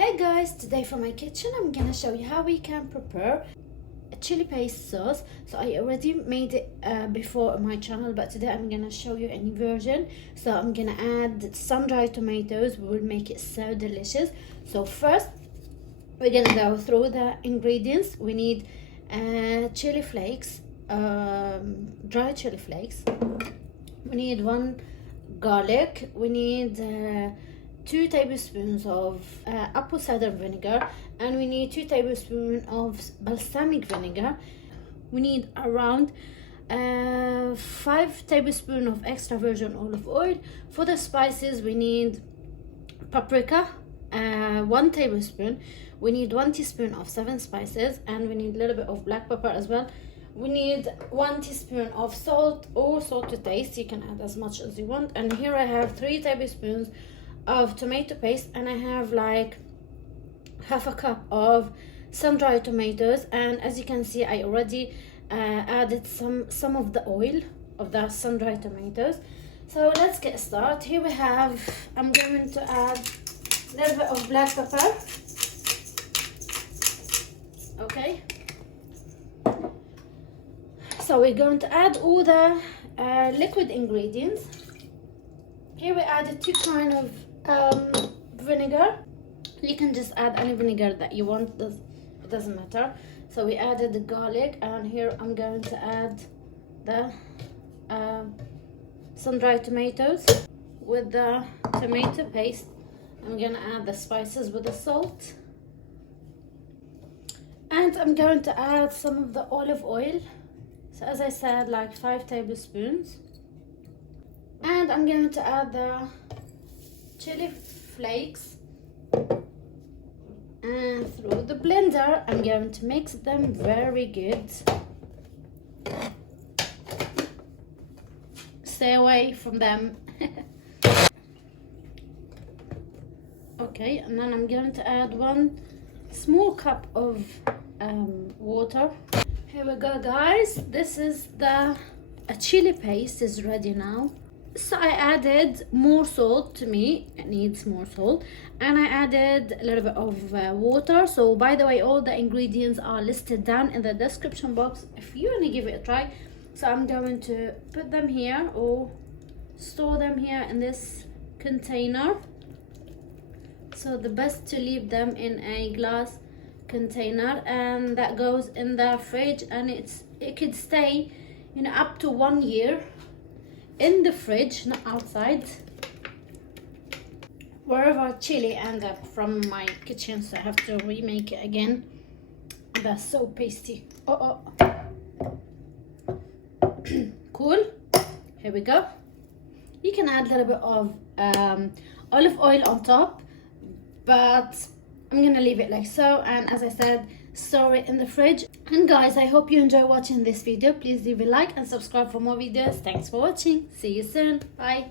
Hey guys, today for my kitchen I'm gonna show you how we can prepare a chili paste sauce. So I already made it before on my channel, but today I'm gonna show you a new version. So I'm gonna add sun-dried tomatoes. We will make it so delicious. So first we're gonna go through the ingredients. We need chili flakes, dry chili flakes. We need 1 garlic. We need 2 tablespoons of apple cider vinegar, and we need 2 tablespoons of balsamic vinegar. We need around 5 tablespoons of extra virgin olive oil. For the spices, we need paprika, 1 tablespoon. We need 1 teaspoon of 7 spices, and we need a little bit of black pepper as well. We need 1 teaspoon of salt or salt to taste. You can add as much as you want. And here I have 3 tablespoons of tomato paste, and I have like half a cup of sun-dried tomatoes. And as you can see, I already added some of the oil of the sun-dried tomatoes. So let's get started. Here we have, I'm going to add a little bit of black pepper. Okay, so we're going to add all the liquid ingredients. Here we added 2 kinds of vinegar. You can just add any vinegar that you want, it doesn't matter. So we added the garlic, and here I'm going to add the sun-dried tomatoes with the tomato paste. I'm gonna add the spices with the salt, and I'm going to add some of the olive oil. So as I said, like 5 tablespoons. And I'm going to add the chili flakes, and through the blender I'm going to mix them very good. Stay away from them. Okay, and then I'm going to add 1 small cup of water. Here we go, guys. This is the chili paste is ready now. So I added more salt. To me it needs more salt, and I added a little bit of water. So by the way, all the ingredients are listed down in the description box if you want to give it a try. So I'm going to put them here or store them here in this container. So the best to leave them in a glass container, and that goes in the fridge, and it could stay, you know, up to 1 year in the fridge, not outside. Wherever chili end up from my kitchen, so I have to remake it again. That's so pasty. Cool. Here we go. You can add a little bit of olive oil on top, but I'm gonna leave it like so, and as I said, store it in the fridge. And guys, I hope you enjoy watching this video. Please leave a like and subscribe for more videos. Thanks for watching. See you soon. Bye.